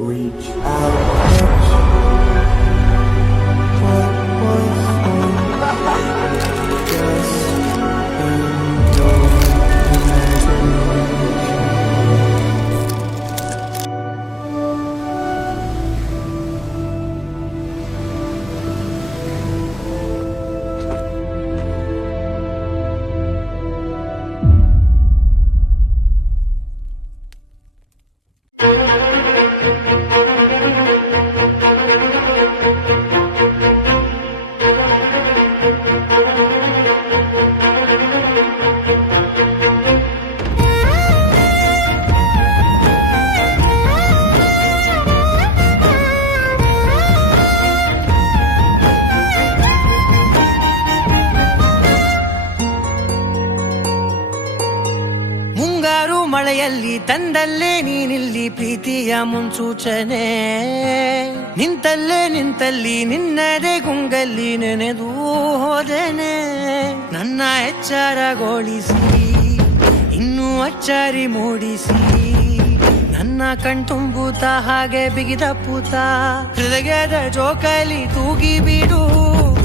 Reach out, touch what was just in your ಮಳೆಯಲ್ಲಿ ತಂದಲ್ಲೇ ನೀನಿಲ್ಲಿ ಪ್ರೀತಿಯ ಮುನ್ಸೂಚನೆ ನಿಂತಲ್ಲಿ ನಿನ್ನದೇ ಗುಂಗಲ್ಲಿ ನೆನೆದು ಹೋದೆನೆ ನನ್ನ ಎಚ್ಚರಗೊಳಿಸಿ ಇನ್ನೂ ಅಚ್ಚರಿ ಮೂಡಿಸಿ ನನ್ನ ಕಣ್ತುಂಬುತ್ತ ಹಾಗೆ ಬಿಗಿದ ಪೂತ ಹೃದಯದ ಜೋಕಾಲಿ ತೂಗಿ ಬಿಡು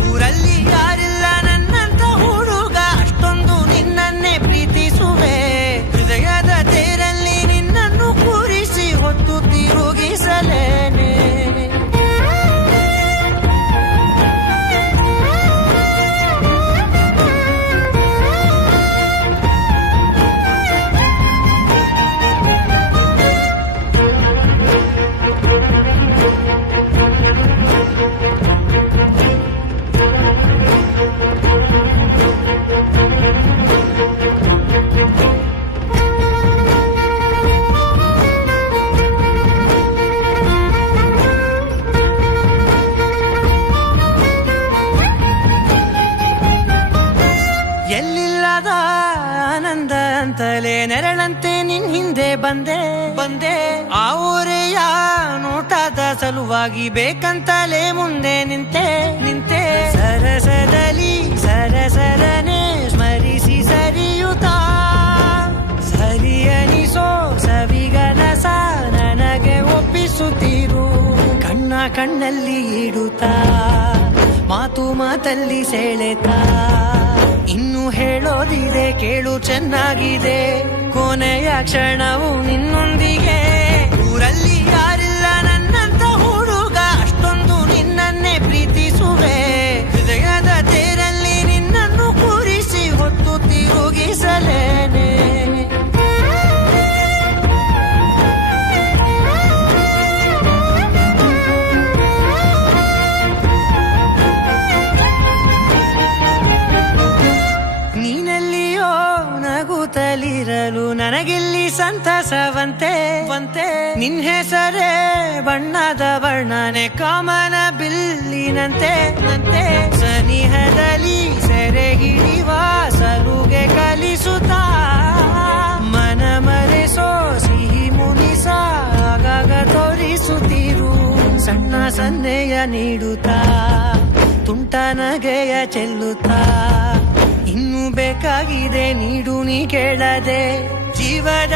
ಊರಲ್ಲಿ ಯಾರಿಲ್ಲ ನನ್ನಂತ ಹುಡುಗ ಅಷ್ಟೊಂದು ನಿನ್ನನ್ನೇ ಪ್ರೀತಿಸುವೆ ಹೃದಯದ ತೇರಲ್ಲಿ ನಿನ್ನನ್ನು ಕೂರಿಸಿ ಹೊತ್ತು ತಿರುಗಿಸಲೇನೆ ಎಲ್ಲಿಲ್ಲದ ಆನಂದ ಅಂತಲೇ ನೆರಳಂತೆ ನಿನ್ ಹಿಂದೆ ಬಂದೆ ಆ ಊರೆಯ ನೋಟದ ಸಲುವಾಗಿ ಬೇಕಂತಲೇ ಮುಂದೆ ನಿಂತೆ ಸರಸದಲ್ಲಿ ಸರಸರನೆ ಸ್ಮರಿಸಿ ಸರಿಯುತ್ತಾ ಸರಿಯನಿಸೋ ಸವಿಗನಸ ನನಗೆ ಒಪ್ಪಿಸುತ್ತೀರು ಕಣ್ಣಲ್ಲಿ ಇಡುತ್ತಾ ಮಾತಲ್ಲಿ ಸೆಳೆತಾ ಇನ್ನು ಹೇಳೋದಿದೆ ಕೇಳು ಚೆನ್ನಾಗಿದೆ ಕೊನೆಯ ಕ್ಷಣವು ನಿನ್ನೊಂದಿಗೆ ಊರಲ್ಲಿ ಯಾರಿಲ್ಲ ನನ್ನಂತ ಹುಡುಗ ಅಷ್ಟೊಂದು ನಿನ್ನನ್ನೇ ಪ್ರೀತಿಸುವೆ ಹೃದಯದ ತೇರಲ್ಲಿ ನಿನ್ನನ್ನು ಕೂರಿಸಿ ಹೊತ್ತು ತಿರುಗಿಸಲೇನೆ ನಗುತ್ತಲಿರಲು ನನಗಿಲ್ಲಿ ಸಂತಸವಂತೆ ನಿನ್ ಹೆಸರೇ ಬಣ್ಣದ ವರ್ಣನೆ ಕಾಮನ ಬಿಲ್ಲಿನಂತೆ ಸನಿಹದಲ್ಲಿ ಸೆರೆ ಹಿಡಿವ ಸಲುಗೆ ಕಲಿಸುತ್ತಾ ಮನ ಮರೆಸೋ ಸಿಹಿ ಮುನಿಸ ಆಗಾಗ ತೋರಿಸುತ್ತಿರು ಸಣ್ಣ ಸನ್ನೆಯ ನೀಡುತ್ತಾ ತುಂಟ ನಗೆಯ ಚೆಲ್ಲುತ್ತಾ ಇನ್ನು ಬೇಕಾಗಿದೆ ನೀಡು ನೀ ಕೇಳದೆ ಜೀವನ